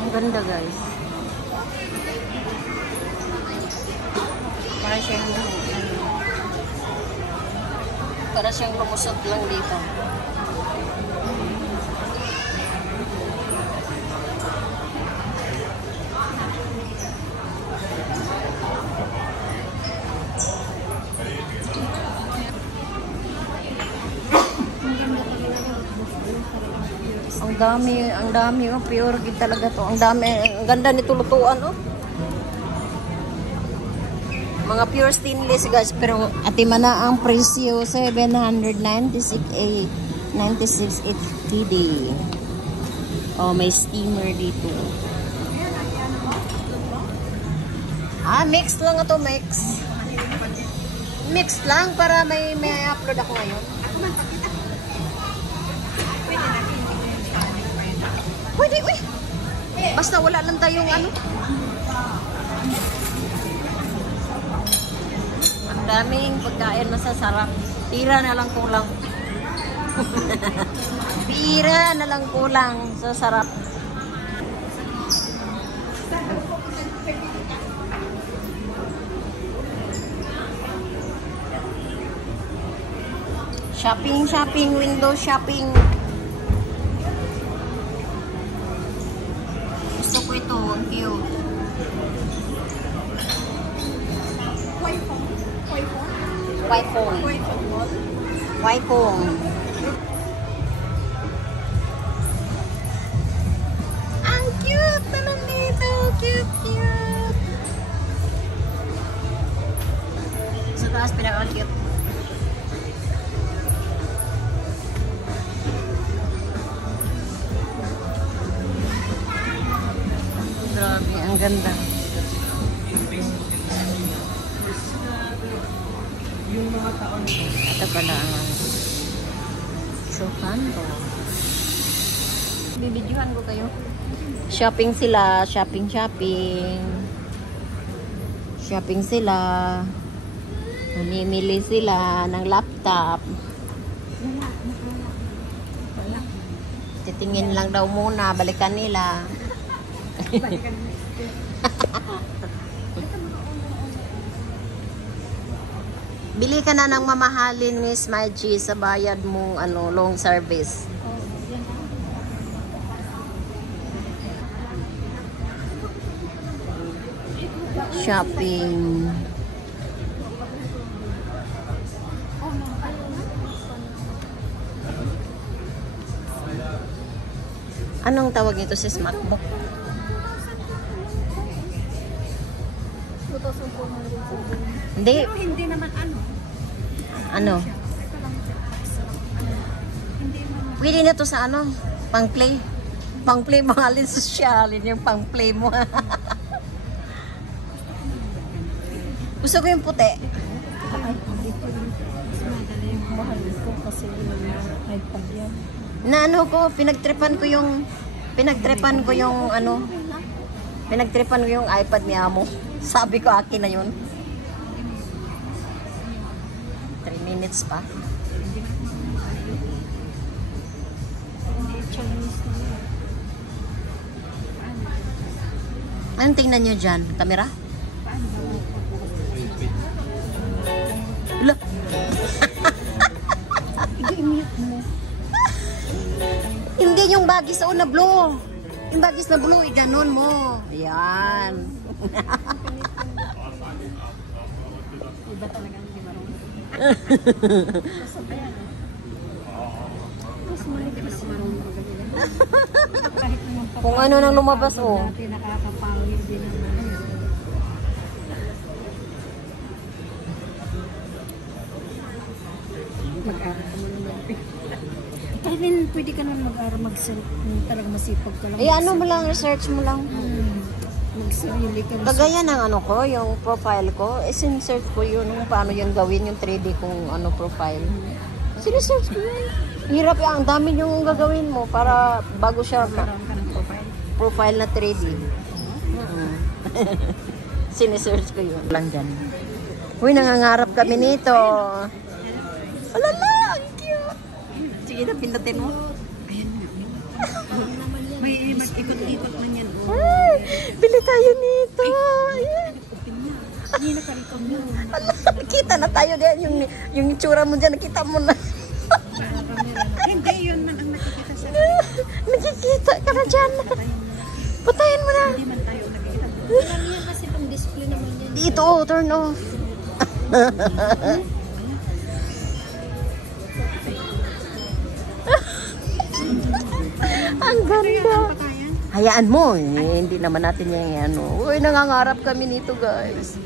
Ang ganda guys. Para siyang lumusot lang dito. Ang dami, oh, pure gid talaga to. Ang dami, ang ganda nito lutuan, oh. Mga pure stainless guys, pero ati man na ang presyo 796 HTD. Oh, may steamer dito. Ah, mix lang ito, mix. Mix lang para may upload ako ngayon. Pwede, uy. Basta wala lang tayong ano. Ang daming pagkain masasarap. Tira na lang kulang. Tira na lang kulang sa sarap. Shopping, window shopping. Gusto ko ito, ang cute. Wi-Phone. Ang cute naman dito. Cute. Sa taas, pinaka-cute. Grabe, ang ganda. Yung mga taon. Ito pala ang Sokanto. Bibidyohan ko kayo. Shopping sila. Shopping sila. Namimili sila ng laptop. Titingin lang daw muna. Balikan nila. Bili ka na ng mamahalin ni Smiley sa bayad mong long service. Shopping. Anong tawag nito sa smartbook? Hindi. Pero hindi naman Ano? Pwede na to sa pang-play. Pang-play, mahalin sosyalin yung pang-play mo. Gusto ko yung puti. Na pinagtripan ko yung iPad ni Amo. Sabi ko akin na yun. 3 minutes pa. Anong tingnan nyo dyan? Kamera? Look! Hindi yung bagis na blue. Yung bagis na blue, iganon mo. Ayan. Iba talagang hindi marunong. Mas malipas marunong magaling. Kung ano nang lumabas, oh. Dati nakakapangil din naman. Mag-aral ka muna natin. Kaya din, pwede ka naman mag-aral, talagang masipag ka lang. Ano mo lang, research mo lang. Magsarili ka. Kagaya ng ko, yung profile ko, sinesearch ko yun kung paano yun gawin, yung 3D kung profile. Sinesearch ko yun. Hirap yan, ang dami yung gagawin mo para bago siya Magkaroon ka ng profile. Profile na 3D. Sinesearch ko yun. Lang dyan. Uy, nangangarap kami nito. Alala, ang cute. Sige na, pindutin mo. Ayan nga. Naman yan. May mag-ikot-ikot man yan. Ay, bili tayo nito. Ayan. Open na. Hindi nakarito mo. Nakita na tayo din. Yung itsura mo dyan, nakita mo na. Hindi, yun man ang nakikita sa Nakikita ka na dyan. Patayin mo na. Hindi man tayo nakikita. Alam niya kasi pang display naman yan. Dito, turn off. Ang ganda. Patayan. Hayaan mo, hindi naman natin yung ano. Uy, nangangarap kami nito, guys.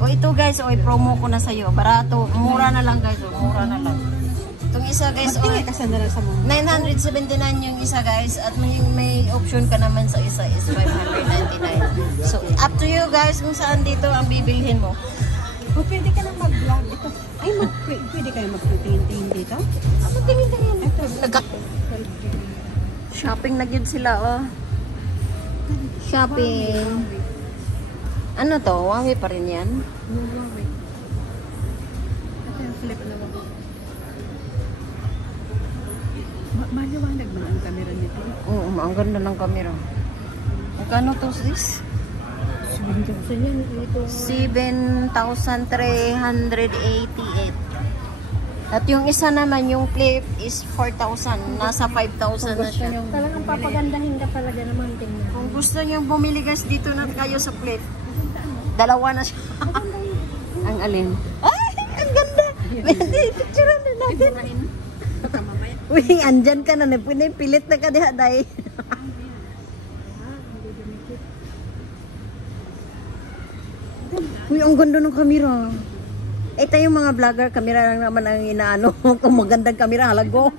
O ito, guys, o promo ko na sa'yo. Barato, mura na lang, guys. O, mura na lang. Itong isa, guys, o, Tingin ka sa nara sa mga. 979 yung isa, guys. At may option ka naman sa isa is 599. So, up to you, guys, kung saan dito ang bibilhin mo. O pwede ka nang mag-vlog ito. Ay, pwede kayo mag-tingin dito? Ano tingin-tingin? Shopping na yun sila, oh. Shopping. Ano to? Huawei pa rin yan? Huawei. Ito yung flip na ba? Maliwanag man ang camera nito. Oo, ang ganda ng camera. Magkano to, sis? Sa yan, ito. 7,388. At yung isa naman, yung flip is 4,000. Nasa 5,000 na siya. Talagang papagandahin ka talaga naman tingnan. Kung gusto niyo bumili, guys, dito na kayo sa flip. Dalawa na siya. Ang alin? Ay, ang ganda! Pwede, picturean na natin. Baka mamaya. Uy, andyan ka na. Pwede, pilit na ka diha, day. Uy, ang ganda ng kamera. Ito yung mga vlogger, kamera lang naman ang inaano. Kung magandang kamera, halago.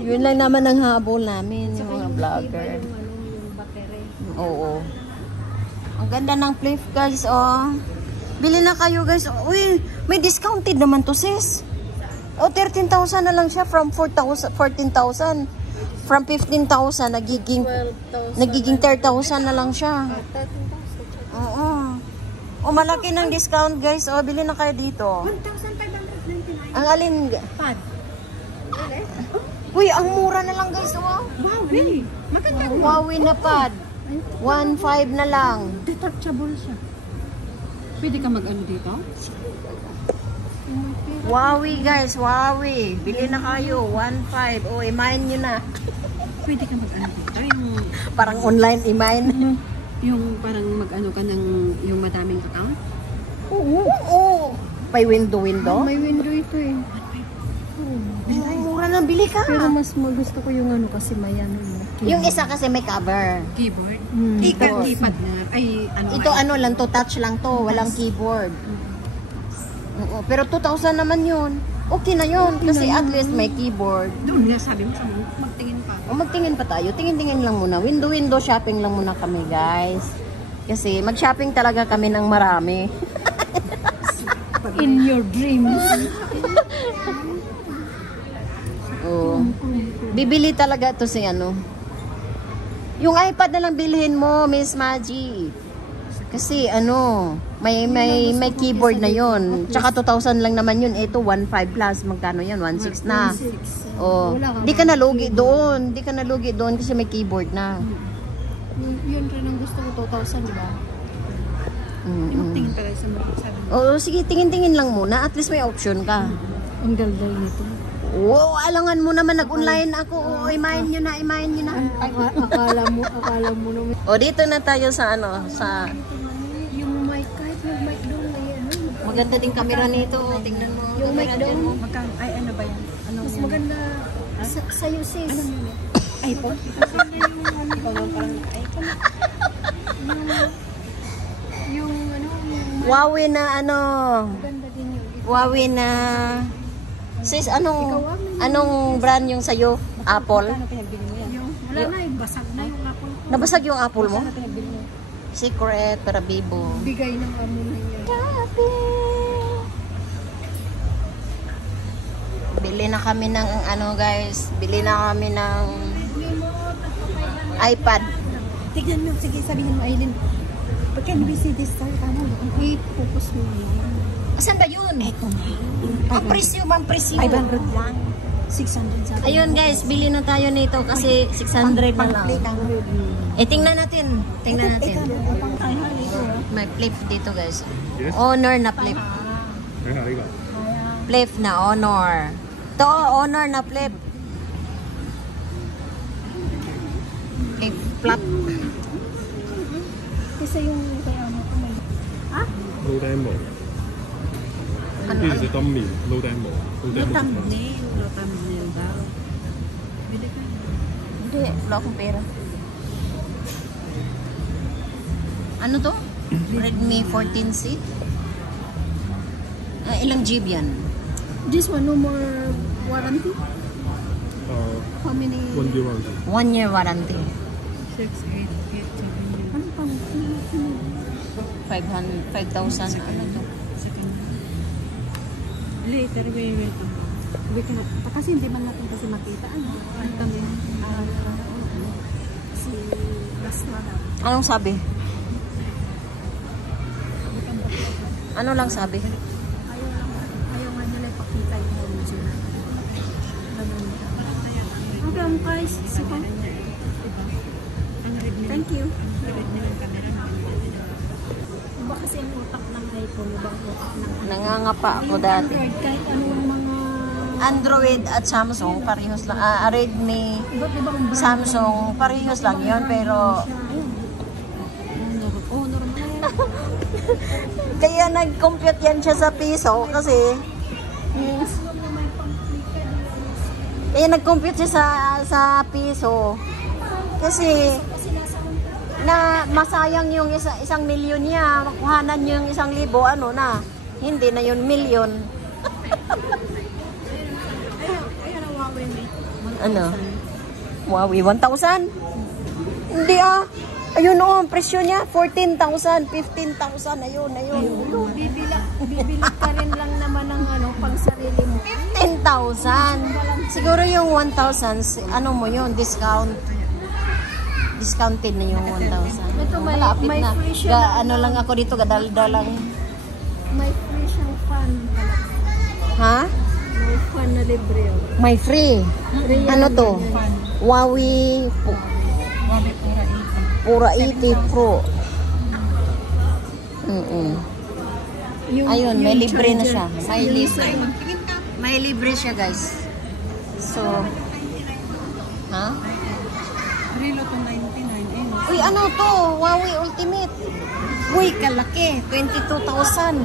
Yun lang naman ang habol namin, yung mga vlogger. Yung battery. Oo. Ang ganda ng flip, guys, oh. Bili na kayo, guys. Uy, may discounted naman to, sis. Oh, 13,000 na lang siya from 14,000. From 15,000, nagiging 30,000 na lang siya. 13,000. Oo. O, malaki ng discount, guys. O, bili na kayo dito. 1,599. Ang alin? Pad. Uy, ang mura na lang, guys. Oh. Huawei. Maganda. Huawei na pad. 1,500 na lang. Detachable siya. Pwede ka mag-ano dito? Huawei, guys. Huawei. Bili na kayo. 1,500. O, i-mine nyo na. Pwede ka mag-ano dito? Yung Parang online i-mine. yung parang mag-ano ka ng yung madaming account? Oo. May window. May window ito eh. Mura na. Bili ka. Pero mas gusto ko yung ano kasi may ano. Yung isa kasi may cover. Keyboard? Ito. Keypad na. Ay, ano Ito ano lang to, touch lang to, walang keyboard. Oo, pero 2,000 naman yun. Okay na yun, kasi at least may keyboard. Doon nga sabi mo sa mga magtingin pa. O magtingin pa tayo, tingin-tingin lang muna. Window shopping lang muna kami, guys. Kasi mag-shopping talaga kami ng marami. In your dreams. Oo. Bibili talaga to si ano. Yung iPad na lang bilhin mo, Miss Maggie. Kasi ano, may keyboard na yon. Tsaka 2,000 lang naman yun. Ito 1,500 plus, magkano yan? 1,600 na. Oh, di ka nalugi doon. Di ka nalugi doon kasi may keyboard na. Yun rin ang gusto ko, 2,000, di ba? Magtingin pa kayo sa mga sabi mo. Oo, sige, tingin-tingin lang muna. At least may option ka. Ang galday nito. Oo, alangan mo naman, nag-online ako. Oo, imahin nyo na. Akala mo naman. O, dito na tayo sa ano, sa... Yung mic, kahit mag-mic doon, may ano. Maganda din camera nito. Tingnan mo. Yung mic camera dyan, doon. oh. Ay, ano ba yan? Ano Mas yan? maganda sa'yo, sis. iPhone? Ikaw lang parang iPhone. Yung ano, yung Huawei na ano... maganda din yun. Huawei na... Sis, anong brand yung sa'yo? Apple? Ano pinagbili mo yan? Wala na, basag na yung Apple ko. Nabasag yung Apple mo? Ano pinagbili mo? Secret, para Bibo. Bigay ng amo na yan. Bili na kami ng ano, guys. Bili na kami ng iPad. Tignan mo, sige, sabihin mo, Aileen. Can we see this time? Ano? Wait, focus mo. Asan ba yun? Ito na. Ang presyo, ma'am, presyo. 500 lang. 600 sa akin. Ayun guys, bili na tayo nito kasi 600 na lang. Pang-plate ang Eh, tingnan natin. Tingnan natin. Ito, pang kaya ito. May flip dito guys. Yes. Honor na flip. 睇下呢個， Flip na honor. To honor na flip. Flip flop. Kasi yung kaya mo ito may... Ha? 撈釘毛， Ano, 呢隻金面撈釘毛，撈釘毛。 Thumbnail daw. Bili ka. Hindi, wala akong pera. Ano to? Redmi 14C? Ilang GB yan? This one, no more warranty? How many? 1 year warranty。 1 year warranty. 6, 8, 8, 7, Ano pang? 5,000. Ano to? Later, we will come. Kasi hindi man natin kasi makita. Ano kami? Si last month. Anong sabi? Ano lang sabi? Ayaw nga nila ipakita yung original. Ganun. Okay, ang price. Sige. Thank you. Iba kasi ang utak ng iPhone. Iba ang utak ng Nangangapa ako dati. Android. Kahit anong mga... Android at Samsung, parehas lang. Redmi, Iba't ibang brand. Samsung, parehas lang yun. Pero, Honor na yan. kaya nag-compute yan siya sa piso kasi, kaya nag-compute siya sa piso. Kasi, na masayang yung isang milyon niya, makuhanan yung 1,000, ano na, hindi na yun milyon. Ayun ang Huawei may. Ano? Huawei, 1,000? Hindi ah. Ayun o, ang presyo niya, 14,000, 15,000, ayun. Bibili ka rin lang naman ng ano, pang sarili mo. 10,000. Siguro yung 1,000, ano mo yun, discount. Discounted na yung 1,000. Ito may- Malapit may na. free siya Ano lang ako dito, gadaldalang. May free siyang fan. Ha? May fan na libre. Oh. May free. Ano to? Huawei Huawei Pura 80. Pura 80 Pro. Ayun, may yung libre na siya. charger. May Yung libre. isa- May libre siya, guys. So, ha? Relo to 99. Uy, ano to? Huawei Ultimate. Uy, kalaki. 22,000.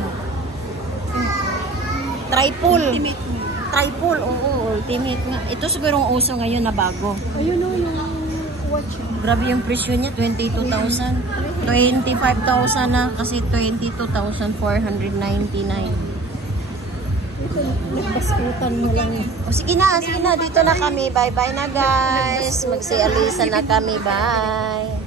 Triple. Ultimate mo. Triple, oo, Ultimate nga. Ito siguro ang uso ngayon na bago. Ayun o, yung watch. Grabe yung presyo niya, 22,000. 25,000 na kasi 22,499. Ito, nagbaskutan mo lang eh. O sige na, dito na kami. Bye-bye na guys. Magsialisa na kami. Bye.